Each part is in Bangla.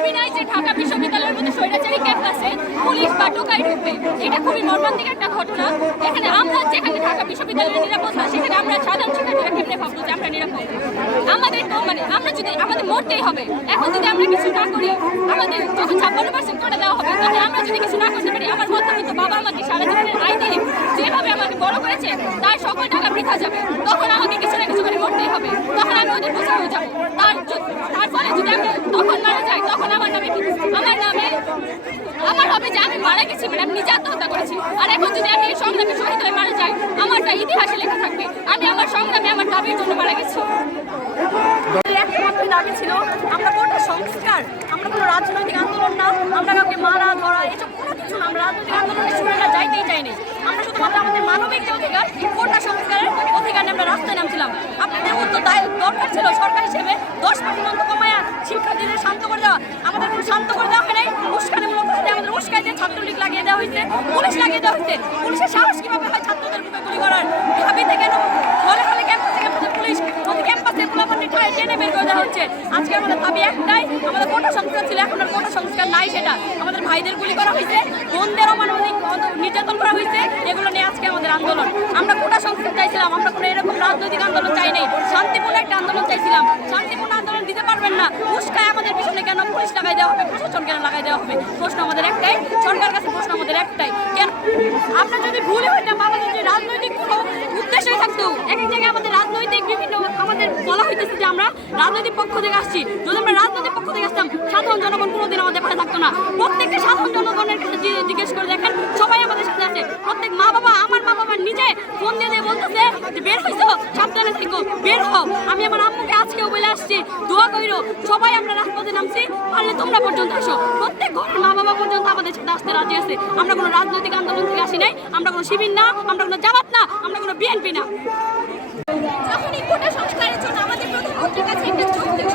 ভাবি নাই যে ঢাকা বিশ্ববিদ্যালয়ের মতো স্বৈরাচারী ক্যাম্পাসে পুলিশ বা টোকাই ঢুকবে। এটা খুবই মর্মান্তিক একটা ঘটনা। এখানে আমরা, যেখানে ঢাকা বিশ্ববিদ্যালয়ের নিরাপত্তা, সেখানে আমরা সাধারণ শিক্ষার্থীরা কেমনে ভাববো যে আমরা নিরাপদ। আমাদের তো মানে আমরা যদি, আমাদের মরতেই হবে। এখন যদি আমরা কিছু না করি, আমাদের যখন ছাপ্পান্ন পার্সেন্ট করে দেওয়া হবে তখন আমরা যদি কিছু না করতে পারি, আমার মধ্যবিত্ত বাবা আমাকে সারা জীবনের আয় দিয়ে যেভাবে আমাকে বড় করেছে তার সকল টাকা বৃথা যাবে। তখন আমাকে কিছু না কিছু করে মরতেই হবে। তখন আমি ওদের বোঝা হয়ে যাব। তার য- তারপরে যদি আমি তখন মারা যাই আমার নামে? আমার হবে যে আমি মারা গেছি আমি নিজে আত্মহত্যা করেছি। আর এখন যদি আমি এই সংগ্রামে শহীদ হয়ে মারা যাই, আমারটা ইতিহাসে লেখা থাকবে। আমি আমার সংগ্রামে আমার দাবির জন্য মারা গেছি। দাবি ছিল, আমরা কোনটা সংস্কার, আমরা কোনো রাজনৈতিক আন্দোলন না, আমরা কাউকে মারা, ধরা, এসব কোনো কিছু না। আমরা রাজনৈতিক আন্দোলনের সুবিধা যাইতেই চাইনি আমরা শুধুমাত্র আমাদের মানবিক যে অধিকার কোনটা সংস্কারের অধিকার নিয়ে আমরা রাস্তায় নামছিলাম। আপনাদের মতো দায় দরকার ছিল সরকার হিসেবে দশ পর্যন্ত কমায়া শিক্ষার্থীদের শান্ত করে দেওয়া। আমাদের কোনো শান্ত করে দেওয়া হয় নাই উস্কানিমূলক কথা দিয়ে আমাদের উস্কাই দিয়ে ছাত্রলীগ লাগিয়ে দেওয়া হয়েছে লাগিয়ে হয়েছে পুলিশের সাহস কীভাবে হয় ছাত্রদের বুকে গুলি করার? ঢাবিতে কেন হলে হলে ক্যাম্পাসে ক্যাম্পাসে পুলিশ প্রতি ক্যাম্পাসে পোলাপানি ঠায় টেনে বের করে দেওয়া হচ্ছে। আজকে আমাদের দাবি একটাই, আমাদের কোটা সংস্কার ছিল, এখন আর কোটা সংস্কার নাই সেটা। আমাদের ভাইদের গুলি করা হয়েছে, বোনদের অমানবিক নির্যাতন করা হয়েছে, এগুলো নিয়ে আজকে আমাদের আন্দোলন। আমরা কোটা সংস্কার চাইছিলাম, আমরা কোনো এরকম রাজনৈতিক আন্দোলন চাই নাই শান্তিপূর্ণ একটা আন্দোলন চাইছিলাম শান্তিপূর্ণ আন্দোলন দিতে পারবেন না উস্কায় আমাদের পিছনে কেন পুলিশ লাগাই দেওয়া হবে প্রশাসন কেন লাগাই দেওয়া হবে? প্রশ্ন আমাদের একটাই, সরকার কাছে প্রশ্ন আমাদের একটাই। কেন? আপনার যদি ভুল হইতাম আমাদের যদি রাজনৈতিক কোনো উদ্দেশ্যই থাকতো, এক এক জায়গায় আমাদের রাজনৈতিক বিভিন্ন আমাদের বলা হইতেছে যে আমরা রাজনৈতিক পক্ষ থেকে আসছি। যদি আমরা রাজনৈতিক পক্ষ থেকে আসতাম, সাধারণ জনগণ কোনোদিন আমাদের পাশে থাকতো না। প্রত্যেকটা সাধারণ জনগণের কাছে জিজ্ঞেস করে দেখেন, সবাই আমাদের সাথে আছে। প্রত্যেক মা বাবা, আমার মা বাবা নিজে ফোন দিয়ে বলতেছে যে, বের হইছো, সাবধানে থেকো, বের হও। আমি আমার আজকেও বলে আসছি, দোয়া কইরো সবাই আমরা রাজপথে নামছি, পারলে তোমরা পর্যন্ত আসো। প্রত্যেক ঘরের মা বাবা পর্যন্ত আমাদের সাথে আসতে রাজি আছে। আমরা কোনো রাজনৈতিক আন্দোলন থেকে আসি নাই, আমরা কোনো শিবির না, আমরা কোনো জামাত না, আমরা কোনো বিএনপি না। যখন এই কোটা সংস্কারের জন্য আমাদের প্রধানমন্ত্রীর কাছে একটা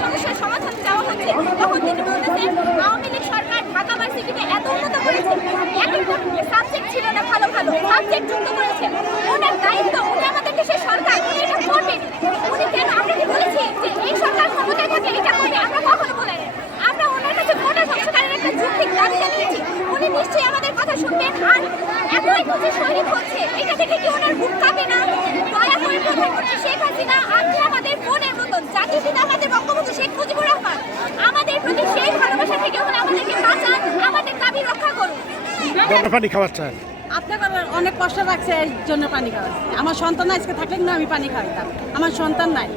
সমস্যার সমাধান হচ্ছে, তখন তিনি বলতেছেন, আওয়ামী লীগ সরকার ঢাকা ভার্সিটিকে এত উন্নত করেছে এক একটা সাবজেক্ট ছিল না ভালো ভালো সাবজেক্ট যুক্ত করেছে ওনার দায়িত্ব উনি আমাদের দেশের সরকার উনি এটা করবেন উনি কেন আমরা কি বলেছি যে এই সরকার ক্ষমতায় থাকে এটা করবে আমরা কখনো বলেন আমরা ওনার কাছে কোটা সংস্কারের একটা যৌক্তিক দাবি জানিয়েছি উনি এত যে শরীর হচ্ছে। এটা থেকে কি ওনার বুক কাঁপে না? দয়া করে প্রধানমন্ত্রী শেখ হাসিনা আপনি আমাদের বোনের মতন জাতির পিতা আমাদের বঙ্গবন্ধু শেখ মুজিবুর রহমান আমাদের প্রতি সেই ভালোবাসা থেকে আমাদেরকে বাঁচান আমাদের দাবি রক্ষা করুন। পানি খাবার চান আপনাকে আমার অনেক কষ্ট লাগছে এর জন্য পানি খাওয়াচ্ছি আমার সন্তান আজকে থাকলে না আমি পানি খাওয়াইতাম। আমার সন্তান নাই।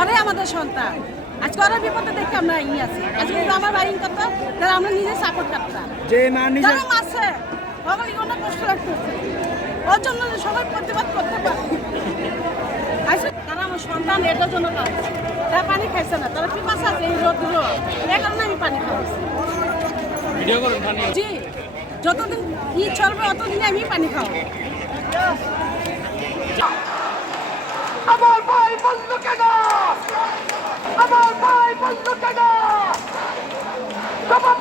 ওরে আমাদের সন্তান। আজকে ওরা বিপদে দেখে আমরা ই আছি। আজকে যদি আমার বাড়ি করতাম তাহলে আমরা নিজে সাপোর্ট করতাম যে না নিজে যারা মারছে আমার অনেক কষ্ট লাগতেছে ওর জন্য সবাই প্রতিবাদ করতে পারে। আচ্ছা তারা আমার সন্তান এটার জন্য খাওয়াচ্ছে তারা পানি খাইছে না তারা পিপাসা আছে এই রোদ রোদ এই কারণে আমি পানি খাওয়াচ্ছি। জি যতদিন ই চলবে অতদিন আমি পানি খাওয়াবো। আমার ভাই বলল কেন? আমার ভাই বলল কেন? জবাব